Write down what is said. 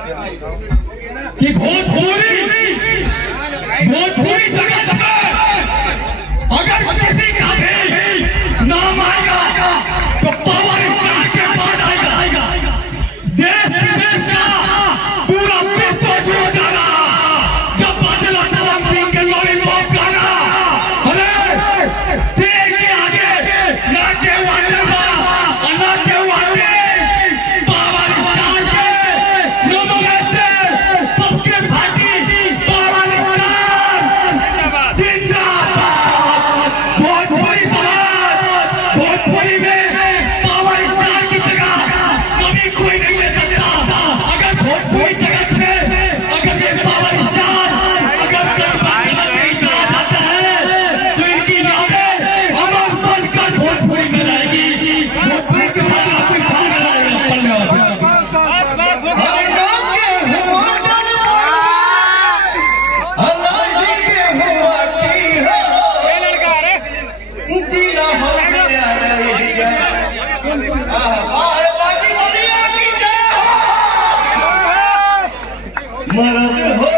कि भोजपुरी जगत में अगर किसी का भी नाम आएगा तो पावर स्टार के बाद आएगा। देश विदेश का पूरा विश्व जुड़ जाना जब बादल तमाम सिंह के लॉलीपॉप गाना। अरे तेरे के आगे ना के वाले ना के वाले पावर स्टार के लोगों में से सबके भागी पावर स्टार जिंदाबाद। भोजपुरी समाज भोजपुरी में पावर स्टार की जगह कभी कोई नहीं ले सकता। अगर भोजपुरी जगत में अगर ये पावर स्टार अगर नहीं चला जाता है तो इनकी यादें अमर बनकर भोजपुरी में रहेगी। भोजपुरी के बाद आपको मरद हो